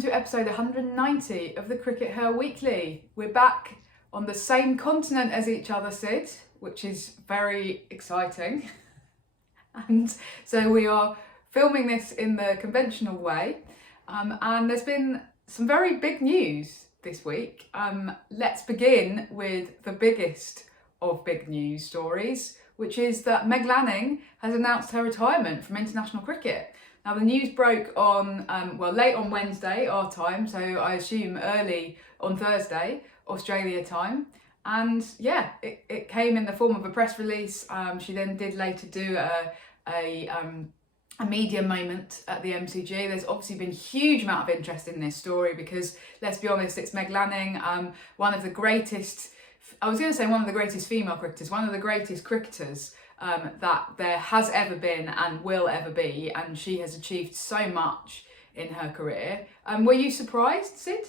welcome to episode 190 of the CRICKETher Weekly. We're back on the same continent as each other, Sid, which is very exciting. And so we are filming this in the conventional way. And there's been some very big news this week. Let's begin with the biggest of big news stories, which is that Meg Lanning has announced her retirement from international cricket. Now the news broke on, late on Wednesday, our time, so I assume early on Thursday, Australia time. And yeah, it came in the form of a press release. She then did later do a media moment at the MCG. There's obviously been a huge amount of interest in this story because, let's be honest, it's Meg Lanning, one of the greatest, I was going to say one of the greatest female cricketers, one of the greatest cricketers that there has ever been and will ever be, and she has achieved so much in her career. Were you surprised, Sid?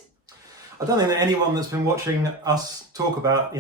I don't think that anyone that's been watching us talk about,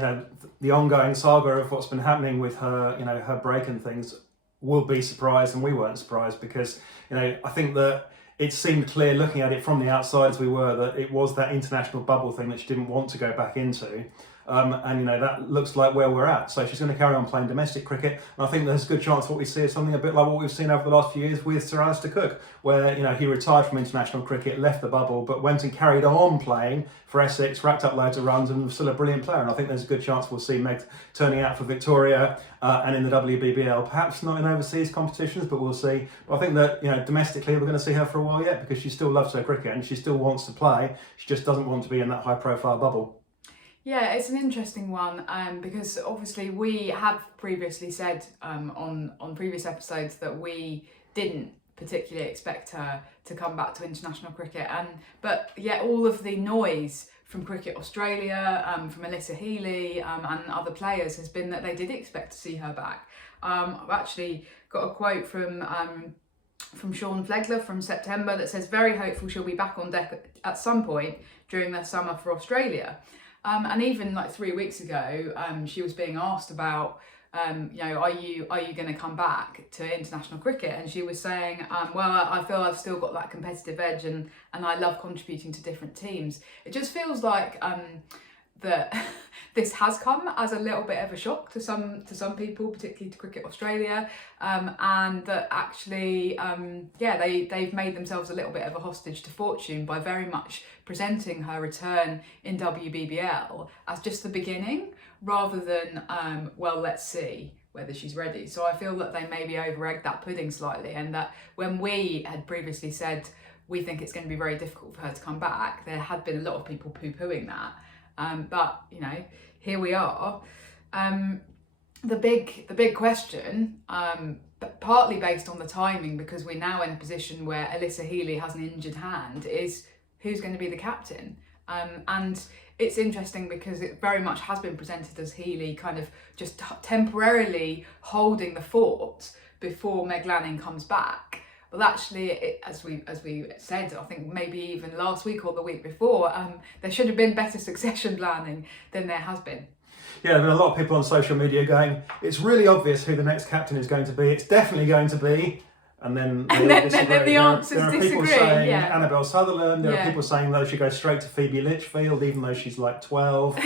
the ongoing saga of what's been happening with her, her break and things, will be surprised, and we weren't surprised because, I think that it seemed clear looking at it from the outside as we were that it was that international bubble thing that she didn't want to go back into. And that looks like where we're at. So she's going to carry on playing domestic cricket, and I think there's a good chance what we see is something a bit like what we've seen over the last few years with Sir Alistair Cook, where he retired from international cricket, left the bubble, but went and carried on playing for Essex, racked up loads of runs, and was still a brilliant player. And I think there's a good chance we'll see Meg turning out for Victoria and in the WBBL, perhaps not in overseas competitions, but we'll see. But I think that domestically we're going to see her for a while yet, because she still loves her cricket and she still wants to play. She just doesn't want to be in that high-profile bubble. Yeah, it's an interesting one because obviously we have previously said on previous episodes that we didn't particularly expect her to come back to international cricket, but yet all of the noise from Cricket Australia, from Alyssa Healy and other players has been that they did expect to see her back. I've actually got a quote from Sean Flegler from September that says, "Very hopeful she'll be back on deck at some point during the summer for Australia." And even like 3 weeks ago, she was being asked about, are you going to come back to international cricket? And she was saying, I feel I've still got that competitive edge, and I love contributing to different teams. It just feels like that this has come as a little bit of a shock to some people, particularly to Cricket Australia, and that actually, they've made themselves a little bit of a hostage to fortune by very much presenting her return in WBBL as just the beginning, rather than, let's see whether she's ready. So I feel that they maybe over-egged that pudding slightly, and that when we had previously said we think it's going to be very difficult for her to come back, there had been a lot of people poo-pooing that. But here we are. The big question, but partly based on the timing, because we're now in a position where Alyssa Healy has an injured hand, is who's going to be the captain. And it's interesting because it very much has been presented as Healy kind of just temporarily holding the fort before Meg Lanning comes back. Well, actually, as we said, I think maybe even last week or the week before, there should have been better succession planning than there has been. Yeah, there have been a lot of people on social media going, it's really obvious who the next captain is going to be. It's definitely going to be. And then the answers there are disagree. People saying Yeah. Annabelle Sutherland. There are people saying though she goes straight to Phoebe Litchfield, even though she's like 12.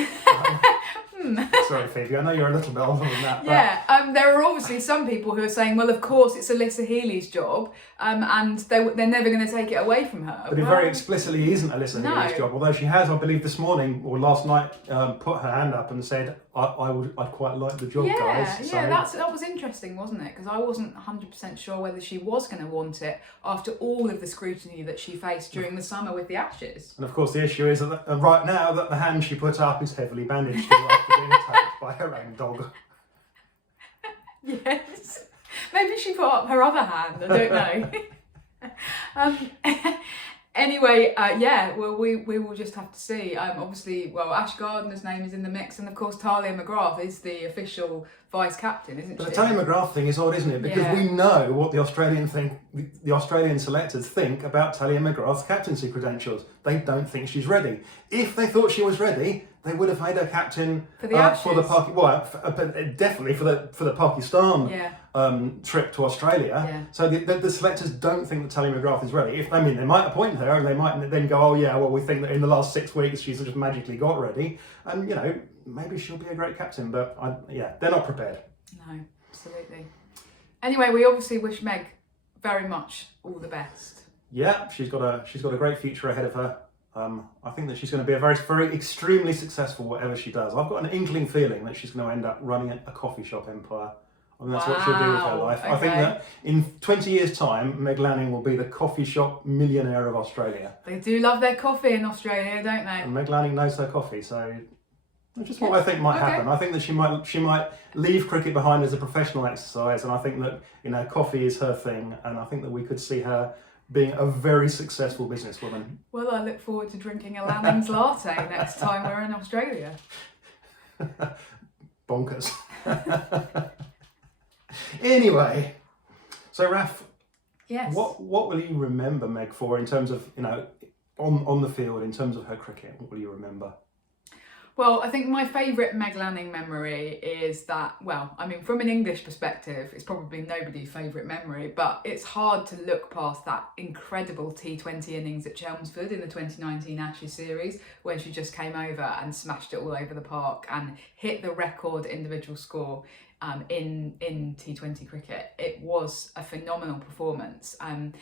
Sorry, Phoebe, I know you're a little bit older than that. Yeah, there are obviously some people who are saying, well, of course, it's Alyssa Healy's job, and they're never going to take it away from her. But it very explicitly isn't Alyssa Healy's job, although she has, I believe, this morning or last night, put her hand up and said, I'd quite like the job, guys. So. Yeah, that was interesting, wasn't it? Because I wasn't 100% sure whether she was going to want it after all of the scrutiny that she faced during the summer with the Ashes. And of course, the issue is that right now that the hand she put up is heavily bandaged after being attacked by her own dog. Yes. Maybe she put up her other hand, I don't know. Anyway, we will just have to see. Obviously, Ash Gardner's name is in the mix, and of course Talia McGrath is the official vice captain, isn't she? The Talia McGrath thing is odd, isn't it? Because we know what the Australian selectors think about Talia McGrath's captaincy credentials. They don't think she's ready. If they thought she was ready, they would have made her captain for the Ashes. Definitely for the Pakistan trip to Australia. Yeah. So the selectors don't think that Tally McGrath is ready. They might appoint her, and they might then go, oh yeah, well we think that in the last 6 weeks she's just magically got ready, and maybe she'll be a great captain. But they're not prepared. No, absolutely. Anyway, we obviously wish Meg very much all the best. Yeah, she's got a great future ahead of her. I think that she's going to be a very, very extremely successful whatever she does. I've got an inkling feeling that she's going to end up running a coffee shop empire. I think that's what she'll do with her life. Okay. I think that in 20 years' time, Meg Lanning will be the coffee shop millionaire of Australia. They do love their coffee in Australia, don't they? And Meg Lanning knows her coffee, so that's just what I think might happen. I think that she might leave cricket behind as a professional exercise, and I think that coffee is her thing, and I think that we could see her being a very successful businesswoman. Well, I look forward to drinking a Lannings latte next time we're in Australia. Bonkers. Anyway, so Raf, yes. What will you remember Meg for in terms of on the field, in terms of her cricket? What will you remember? Well, I think my favourite Meg Lanning memory is that, from an English perspective, it's probably nobody's favourite memory, but it's hard to look past that incredible T20 innings at Chelmsford in the 2019 Ashes series, when she just came over and smashed it all over the park and hit the record individual score in T20 cricket. It was a phenomenal performance, and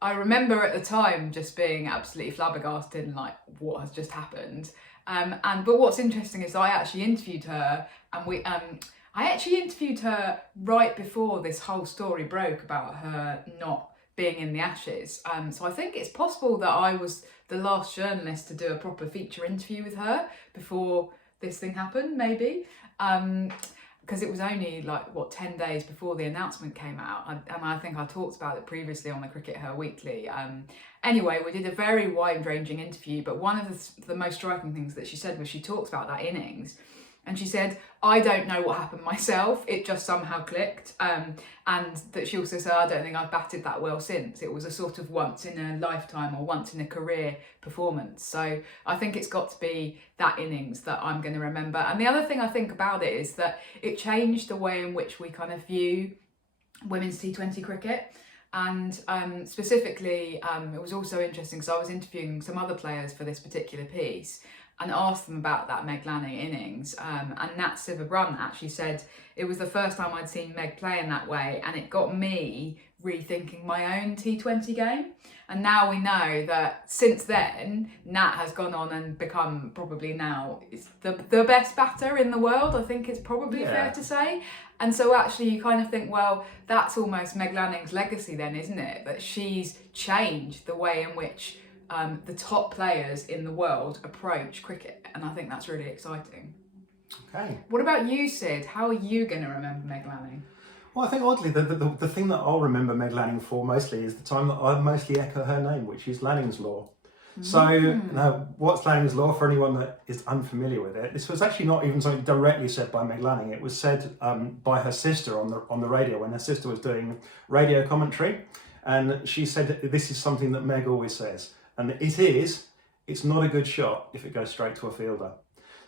I remember at the time just being absolutely flabbergasted and like, what has just happened? But what's interesting is I actually interviewed her, and I actually interviewed her right before this whole story broke about her not being in the Ashes. So I think it's possible that I was the last journalist to do a proper feature interview with her before this thing happened, maybe. Because it was only 10 days before the announcement came out, and I think I talked about it previously on the CRICKETher Weekly. Anyway, we did a very wide-ranging interview, but one of the most striking things that she said was she talked about that innings, and she said, I don't know what happened myself, it just somehow clicked, and that she also said, I don't think I've batted that well since. It was a sort of once in a lifetime or once in a career performance. So I think it's got to be that innings that I'm going to remember. And the other thing I think about it is that it changed the way in which we kind of view women's T20 cricket. And specifically, it was also interesting because I was interviewing some other players for this particular piece and asked them about that Meg Lanning innings. And Nat Sivabrun actually said it was the first time I'd seen Meg play in that way, and it got me rethinking my own T20 game. And now we know that since then, Nat has gone on and become probably now the best batter in the world, I think it's probably fair to say. And so actually you kind of think, well, that's almost Meg Lanning's legacy then, isn't it? That she's changed the way in which the top players in the world approach cricket, and I think that's really exciting. Okay. What about you, Sid? How are you going to remember Meg Lanning? Well, I think oddly the thing that I'll remember Meg Lanning for mostly is the time that I mostly echo her name, which is Lannings Law. So now, what's Lannings Law for anyone that is unfamiliar with it? This was actually not even something directly said by Meg Lanning. It was said by her sister on the radio when her sister was doing radio commentary, and she said this is something that Meg always says. And it's not a good shot if it goes straight to a fielder.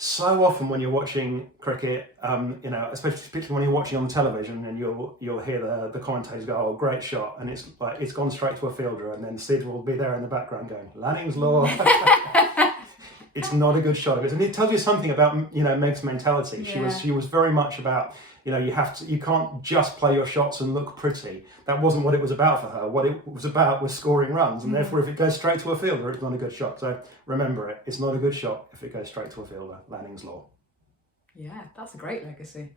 So often when you're watching cricket, especially when you're watching on television, and you'll hear the commentators go, "Oh, great shot," and it's like it's gone straight to a fielder, and then Sid will be there in the background going, "Lannings Law." It's not a good shot of it, and it tells you something about Meg's mentality. Yeah. She was very much about you can't just play your shots and look pretty. That wasn't what it was about for her. What it was about was scoring runs, and therefore if it goes straight to a fielder, it's not a good shot. So remember it. It's not a good shot if it goes straight to a fielder. Lannings Law. Yeah, that's a great legacy.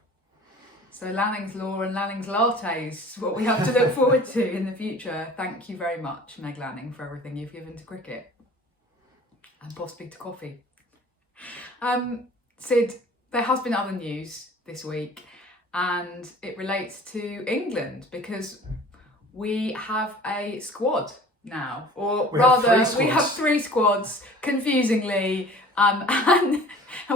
So Lannings Law and Lannings lattes, what we have to look forward to in the future. Thank you very much, Meg Lanning, for everything you've given to cricket and possibly to coffee. Sid, there has been other news this week, and it relates to England because we have a squad now, or we have three squads, confusingly, and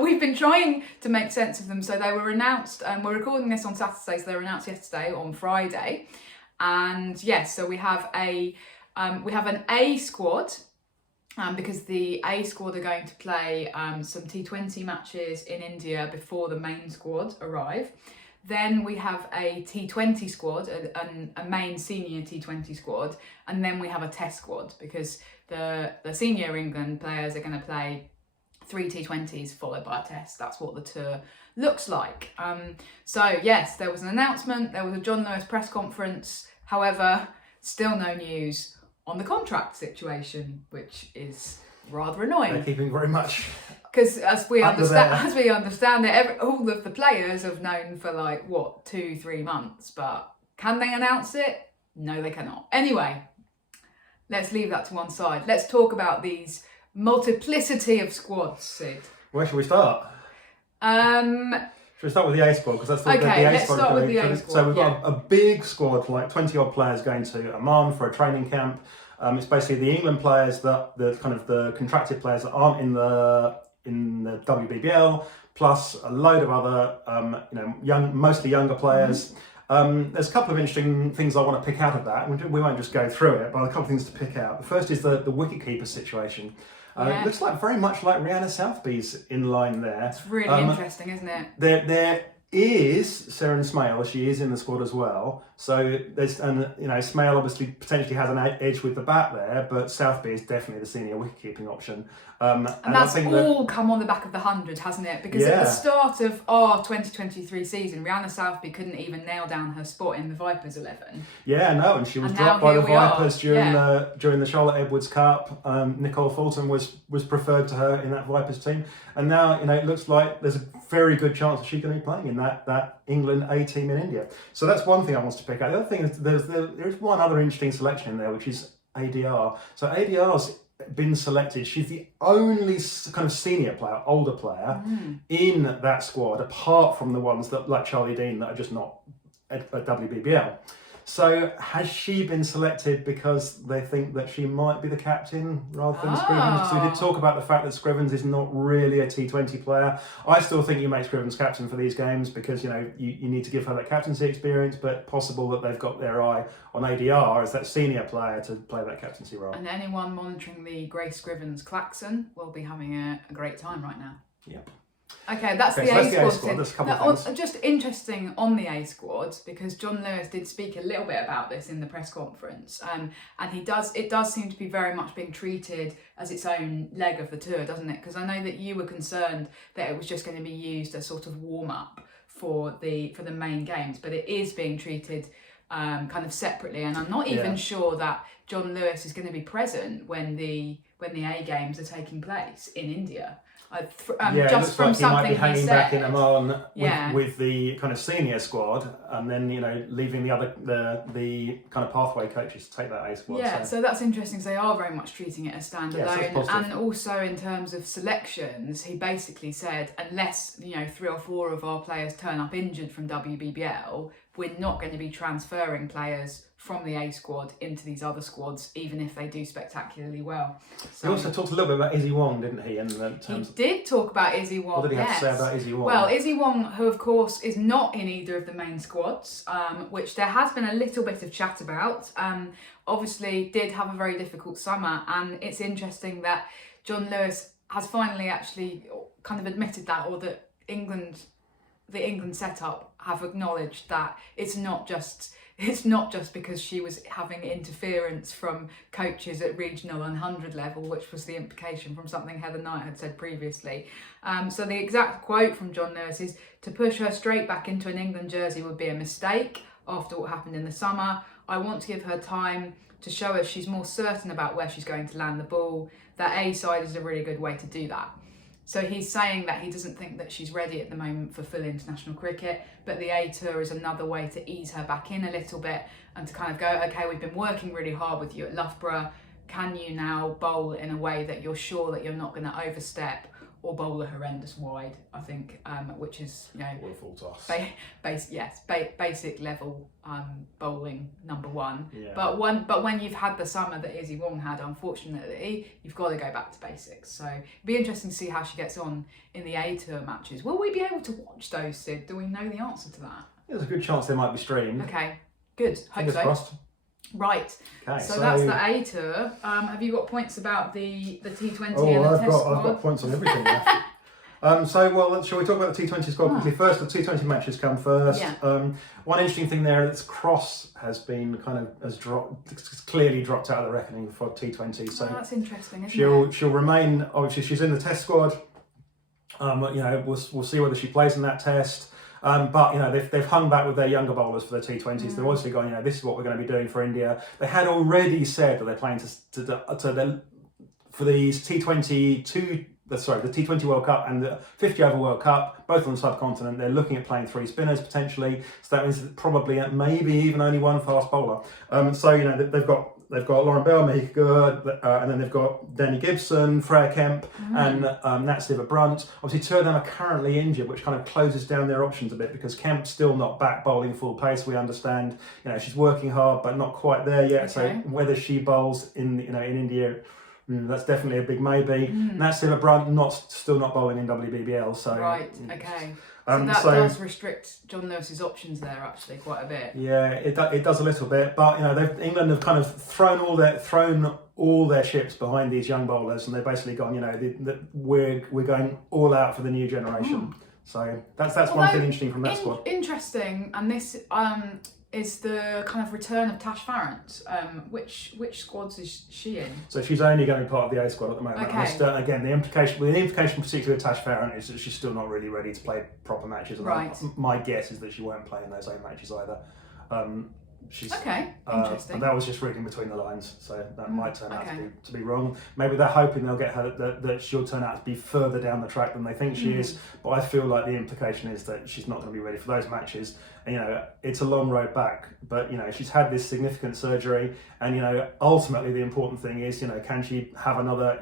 we've been trying to make sense of them. So they were announced, and we're recording this on Saturday, so they were announced yesterday on Friday, and yes, so we have an A squad, because the A squad are going to play some T20 matches in India before the main squad arrive. Then we have a T20 squad, a main senior T20 squad, and then we have a test squad because the senior England players are going to play 3 T20s followed by a test. That's what the tour looks like. So yes, there was an announcement, there was a John Lewis press conference. However, still no news on the contract situation, which is rather annoying. They're keeping very much. Because as we understand it, all of the players have known for 2-3 months, but can they announce it? No, they cannot. Anyway, let's leave that to one side. Let's talk about these multiplicity of squads, Sid. Where should we start? Should we start with the A squad? Because that's the A let's squad. Start with the A squad. So we've got a big squad, like 20 odd players going to Amman for a training camp. It's basically the England players, the contracted players that aren't in the WBBL, plus a load of other, mostly younger players. There's a couple of interesting things I want to pick out of that. We won't just go through it, but a couple of things to pick out. The first is the wicketkeeper situation. It looks very much like Rihanna Southby's in line there. It's really interesting, isn't it? There is Seren Smail, she is in the squad as well. So there's, Smail obviously potentially has an edge with the bat there, but Southby is definitely the senior wicket-keeping option. And that's all come on the back of the 100, hasn't it? Because at the start of our 2023 season, Rihanna Southby couldn't even nail down her spot in the Vipers 11. Yeah, no, and she was dropped by the Vipers during the Charlotte Edwards Cup. Nicole Fulton was preferred to her in that Vipers team, and now it looks like there's a very good chance that she's going to be playing in that England A team in India. So that's one thing I want to pick out. The other thing is there is one other interesting selection in there, which is ADR. So ADR's been selected. She's the only kind of senior player, older player in that squad, apart from the ones that like Charlie Dean that are just not at WBBL. So has she been selected because they think that she might be the captain rather than Scrivens? Because we did talk about the fact that Scrivens is not really a T20 player. I still think you make Scrivens captain for these games because you need to give her that captaincy experience, but possible that they've got their eye on ADR as that senior player to play that captaincy role. And anyone monitoring the Grace Scrivens klaxon will be having a great time right now. Yep. Okay, that's the A squad. There's a couple of things. Just interesting on the A squad, because John Lewis did speak a little bit about this in the press conference, and it does seem to be very much being treated as its own leg of the tour, doesn't it? Because I know that you were concerned that it was just going to be used as sort of warm up for the main games, but it is being treated kind of separately, and I'm not even sure that John Lewis is going to be present when the A games are taking place in India. Just from he might be hanging back in Amman with the kind of senior squad, and then leaving the kind of pathway coaches to take that A squad. Yeah, so that's interesting. So they are very much treating it as standalone, and also in terms of selections, he basically said unless 3 or 4 of our players turn up injured from WBBL, we're not going to be transferring players from the A squad into these other squads, even if they do spectacularly well. So, he also talked a little bit about Izzy Wong, didn't he? He did talk about Izzy Wong. What did he have to say about Izzy Wong? Well, Izzy Wong, who of course is not in either of the main squads, which there has been a little bit of chat about, obviously did have a very difficult summer, and it's interesting that John Lewis has finally actually kind of admitted that, or that the England setup have acknowledged that it's not just because she was having interference from coaches at regional and 100 level, which was the implication from something Heather Knight had said previously. So the exact quote from John Lewis is, "To push her straight back into an England jersey would be a mistake after what happened in the summer. I want to give her time to show us she's more certain about where she's going to land the ball. That A side is a really good way to do that." So he's saying that he doesn't think that she's ready at the moment for full international cricket, but the A Tour is another way to ease her back in a little bit and to kind of go, okay, we've been working really hard with you at Loughborough. Can you now bowl in a way that you're sure that you're not going to overstep or bowl a horrendous wide, I think, which is, full toss. Basic level bowling number one. Yeah. But when you've had the summer that Izzy Wong had, unfortunately, you've got to go back to basics. So it'd be interesting to see how she gets on in the A Tour matches. Will we be able to watch those, Sid? Do we know the answer to that? There's a good chance they might be streamed. Okay, good. Hope Fingers so. crossed. Right. Okay, So that's the A tour. Have you got points about the T20 and the I've Test squad? got points on everything now. Shall we talk about the T20 squad quickly? First, the T20 matches come first. Yeah. One interesting thing there is Cross has been clearly dropped out of the reckoning for T20. So that's interesting, isn't it? She'll remain, obviously she's in the Test squad. We'll see whether she plays in that Test. But they've hung back with their younger bowlers for the T20s. They've obviously gone, this is what we're going to be doing for India. They had already said that they're playing for these the T20 World Cup and the 50 over World Cup, both on the subcontinent. They're looking at playing 3 spinners potentially. So that means that probably maybe even only 1 fast bowler. They've got Lauren Bell, Mahika Good, and then they've got Danny Gibson, Freya Kemp, and Nat Stiver-Brunt. Obviously, 2 of them are currently injured, which kind of closes down their options a bit because Kemp's still not back bowling full pace. We understand, she's working hard, but not quite there yet. Okay. So whether she bowls in India, that's definitely a big maybe. Nat Stiver-Brunt still not bowling in WBBL. So right, okay. So that does restrict John Lewis's options there actually quite a bit. Yeah, it does a little bit, but England have kind of thrown all their ships behind these young bowlers, and they've basically gone, we're going all out for the new generation. So that's one thing interesting from that squad. Interesting, and this is the kind of return of Tash Farrant. Which squads is she in? So she's only going to be part of the A squad at the moment. Okay. Again, the implication particularly with Tash Farrant is that she's still not really ready to play proper matches. Right. My guess is that she won't play in those A matches either. Interesting. And that was just reading between the lines, so that might turn out to be wrong. Maybe they're hoping they'll get her that she'll turn out to be further down the track than they think she is. But I feel like the implication is that she's not going to be ready for those matches. And, it's a long road back, but she's had this significant surgery, and ultimately the important thing is can she have another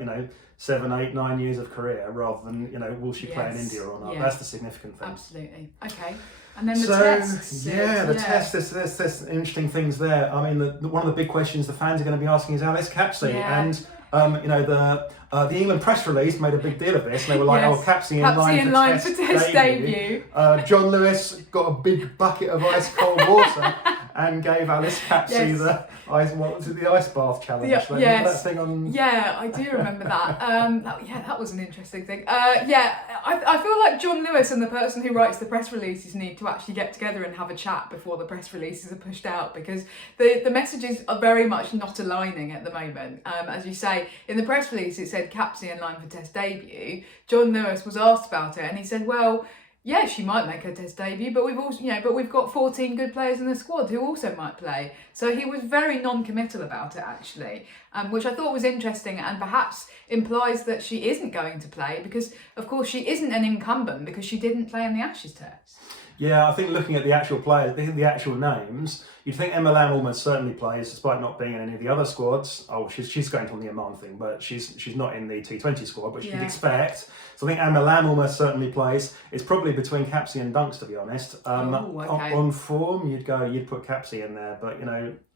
7, 8, 9 years of career rather than will she play in India or not? That's the significant thing. Absolutely. Okay. And then the tests. Test. There's interesting things there. I mean, one of the big questions the fans are going to be asking is Alice Capsey, and the England press release made a big deal of this. And they were like, Capsey in line for test debut. John Lewis got a big bucket of ice cold water and gave Alice Capsey the ice bath challenge. That thing on. Yeah, I do remember that. That was an interesting thing. I feel like John Lewis and the person who writes the press releases need to actually get together and have a chat before the press releases are pushed out, because the messages are very much not aligning at the moment. As you say, in the press release it said Capsey in line for test debut. John Lewis was asked about it and he said, well, yeah, she might make her test debut, but we've got 14 good players in the squad who also might play. So he was very non-committal about it actually, which I thought was interesting and perhaps implies that she isn't going to play because, of course, she isn't an incumbent because she didn't play in the Ashes Test. Yeah, I think looking at the actual players, the actual names, you'd think Emma Lamb almost certainly plays, despite not being in any of the other squads. Oh, she's going on the Oman thing, but she's not in the T20 squad, which you'd expect. So I think Emma Lamb almost certainly plays. It's probably between Capsey and Dunks, to be honest. On form, you'd put Capsey in there, but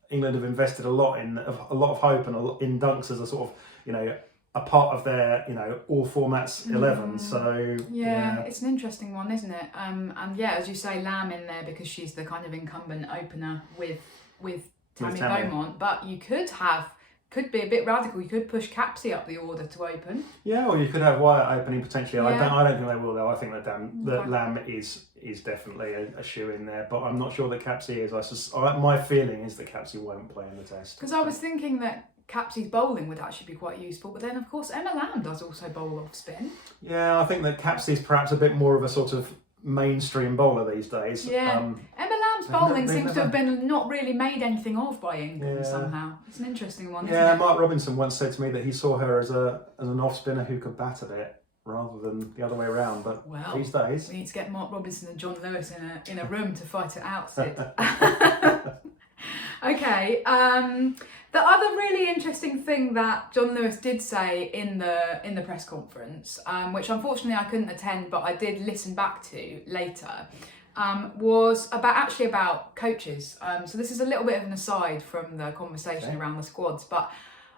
England have invested a lot of hope in Dunks as a sort of a part of their all formats 11. So it's an interesting one, isn't it? And as you say, Lamb in there because she's the kind of incumbent opener with Tammy Beaumont. But you could be a bit radical. You could push Capsey up the order to open. Yeah, or you could have Wyatt opening potentially. Yeah. I don't think they will though. I think that Lamb is definitely a shoe in there, but I'm not sure that Capsey is. My feeling is that Capsey won't play in the test. Because I was thinking that Capsey's bowling would actually be quite useful, but then of course Emma Lamb does also bowl off spin. Yeah, I think that Capsey's perhaps a bit more of a sort of mainstream bowler these days. Yeah, Emma Lamb's bowling seems to have been not really made anything of by England somehow. It's an interesting one. Yeah, Mark Robinson once said to me that he saw her as an off spinner who could bat a bit rather than the other way around. But these days, we need to get Mark Robinson and John Lewis in a room to fight it out, Sid. Okay. The other really interesting thing that John Lewis did say in the press conference, which unfortunately I couldn't attend, but I did listen back to later, was about coaches. So this is a little bit of an aside from the conversation around the squads, but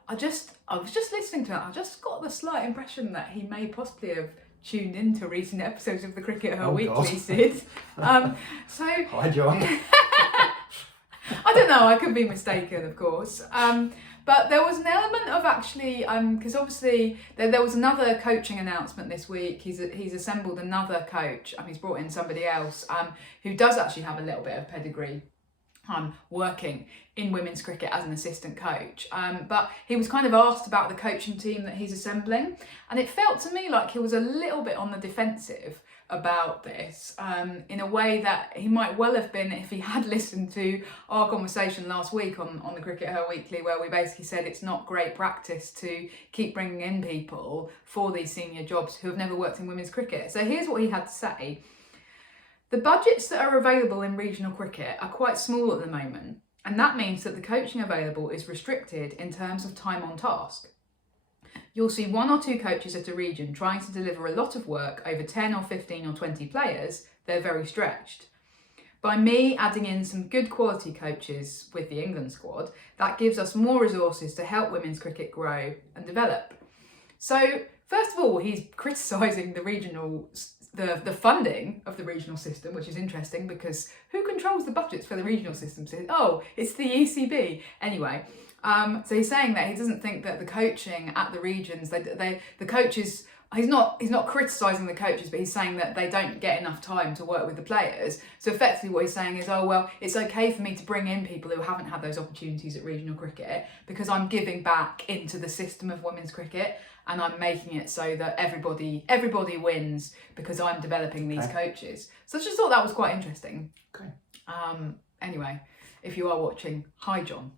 I was just listening to it. I just got the slight impression that he may possibly have tuned into recent episodes of the CRICKETher Weekly, Sid. Hi, John. I don't know, I could be mistaken, of course. But there was an element of actually, because obviously there was another coaching announcement this week. He's assembled another coach. He's brought in somebody else who does actually have a little bit of pedigree working in women's cricket as an assistant coach. But he was kind of asked about the coaching team that he's assembling. And it felt to me like he was a little bit on the defensive about this, in a way that he might well have been if he had listened to our conversation last week on the CRICKETher Weekly, where we basically said it's not great practice to keep bringing in people for these senior jobs who have never worked in women's cricket. So here's what he had to say. The budgets that are available in regional cricket are quite small at the moment, and that means that the coaching available is restricted in terms of time on task. You'll see 1 or 2 coaches at a region trying to deliver a lot of work over 10 or 15 or 20 players. They're very stretched. By me adding in some good quality coaches with the England squad, that gives us more resources to help women's cricket grow and develop. So, first of all, he's criticising the funding of the regional system, which is interesting because who controls the budgets for the regional system? Oh, it's the ECB. Anyway, so he's saying that he doesn't think that the coaching at the regions, the coaches, he's not criticising the coaches, but he's saying that they don't get enough time to work with the players. So effectively what he's saying is, oh, well, it's okay for me to bring in people who haven't had those opportunities at regional cricket because I'm giving back into the system of women's cricket and I'm making it so that everybody wins because I'm developing these coaches. So I just thought that was quite interesting. Okay. Anyway, if you are watching, hi John.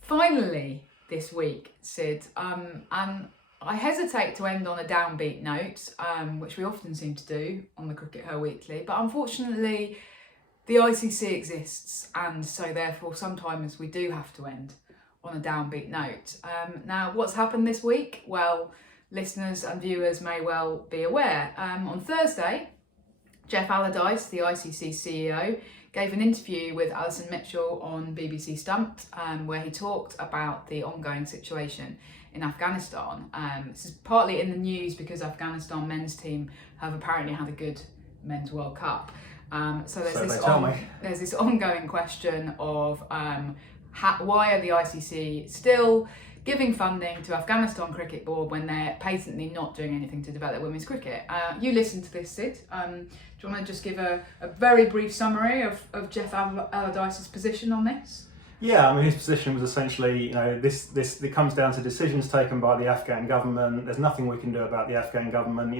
Finally, this week, Sid, and I hesitate to end on a downbeat note, which we often seem to do on the CRICKETher Weekly, but unfortunately, the ICC exists, and so therefore sometimes we do have to end on a downbeat note. Now, what's happened this week? Well, listeners and viewers may well be aware. On Thursday, Jeff Allardyce, the ICC CEO, gave an interview with Alison Mitchell on BBC Stumped, where he talked about the ongoing situation in Afghanistan. This is partly in the news because Afghanistan men's team have apparently had a good men's World Cup. So there's this ongoing question of why are the ICC still giving funding to Afghanistan Cricket Board when they're patently not doing anything to develop women's cricket. You listened to this, Sid. Do you want to just give a very brief summary of Jeff Allardyce's position on this? Yeah, his position was essentially, it comes down to decisions taken by the Afghan government. There's nothing we can do about the Afghan government.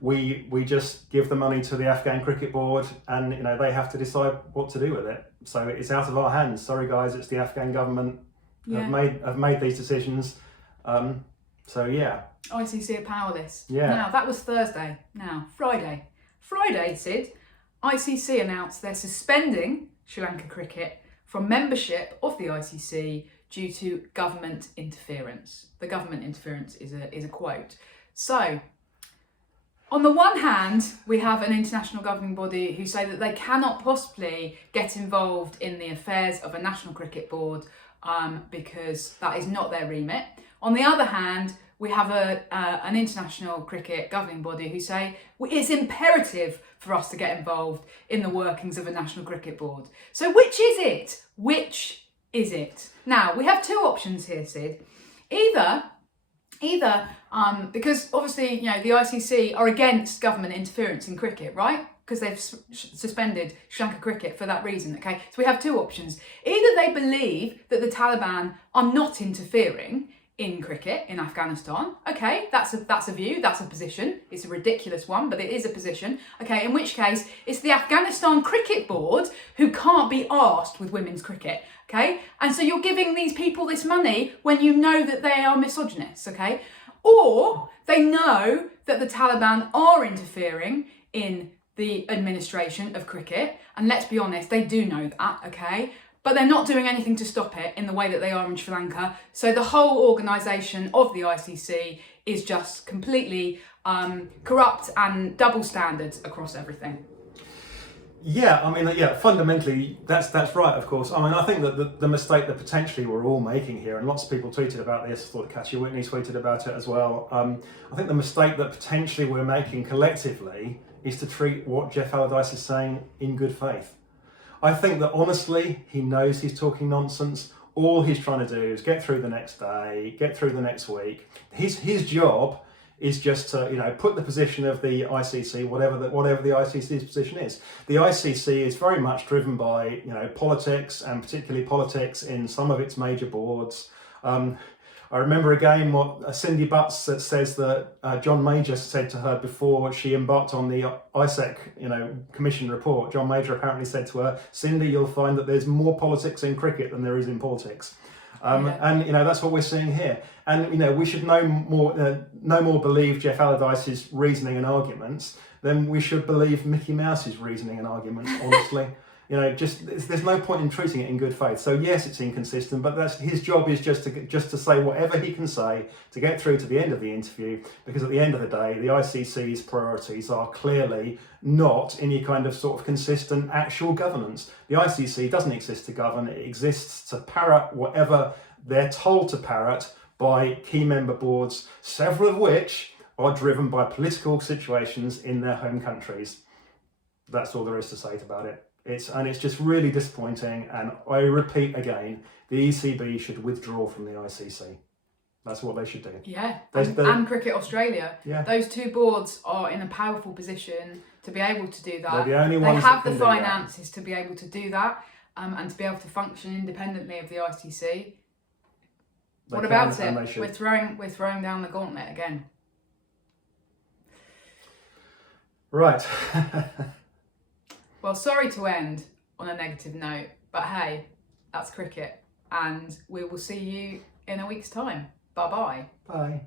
We just give the money to the Afghan Cricket Board, and they have to decide what to do with it. So it's out of our hands. Sorry, guys, it's the Afghan government have made these decisions. So yeah. ICC are powerless. Yeah. Now that was Thursday. Now Friday, Sid, ICC announced they're suspending Sri Lanka cricket from membership of the ICC due to government interference. The government interference is a quote. So, on the one hand, we have an international governing body who say that they cannot possibly get involved in the affairs of a national cricket board because that is not their remit. On the other hand, we have an international cricket governing body who say it's imperative for us to get involved in the workings of a national cricket board. So which is it? Which is it? Now, we have 2 options here, Sid. Either because obviously, the ICC are against government interference in cricket, right? Because they've suspended Sri Lanka cricket for that reason, okay? So we have 2 options. Either they believe that the Taliban are not interfering in cricket in Afghanistan. Okay, that's a view, that's a position. It's a ridiculous one, but it is a position. Okay, in which case it's the Afghanistan Cricket Board who can't be arsed with women's cricket. Okay, and so you're giving these people this money when you know that they are misogynists. Okay, or they know that the Taliban are interfering in the administration of cricket, and let's be honest, they do know that. Okay. But they're not doing anything to stop it in the way that they are in Sri Lanka. So the whole organisation of the ICC is just completely corrupt and double standards across everything. Yeah, fundamentally, that's right, of course. I think that the mistake that potentially we're all making here, and lots of people tweeted about this, I thought Catchy Whitney tweeted about it as well. I think the mistake that potentially we're making collectively is to treat what Jeff Allardyce is saying in good faith. I think that honestly, he knows he's talking nonsense. All he's trying to do is get through the next day, get through the next week. His job is just to put the position of the ICC, whatever the ICC's position is. The ICC is very much driven by politics, and particularly politics in some of its major boards. I remember again what Cindy Butts says that John Major said to her before she embarked on the ISEC commission report. John Major apparently said to her, "Cindy, you'll find that there's more politics in cricket than there is in politics." And that's what we're seeing here. And we should no more believe Jeff Allardyce's reasoning and arguments than we should believe Mickey Mouse's reasoning and arguments. Honestly, there's no point in treating it in good faith. So yes, it's inconsistent, but that's his job, is just to say whatever he can say to get through to the end of the interview. Because at the end of the day, the ICC's priorities are clearly not any kind of sort of consistent actual governance. The ICC doesn't exist to govern; it exists to parrot whatever they're told to parrot by key member boards, several of which are driven by political situations in their home countries. That's all there is to say about it. It's just really disappointing, and I repeat again, the ECB should withdraw from the ICC. That's what they should do. Yeah, and Cricket Australia. Yeah. Those two boards are in a powerful position to be able to do that. They're the only they ones have that the can do that. finances to be able to do that, and to be able to function independently of the ICC. What about it? We're throwing down the gauntlet again. Right. Well, sorry to end on a negative note, but hey, that's cricket, and we will see you in a week's time. Bye-bye. Bye.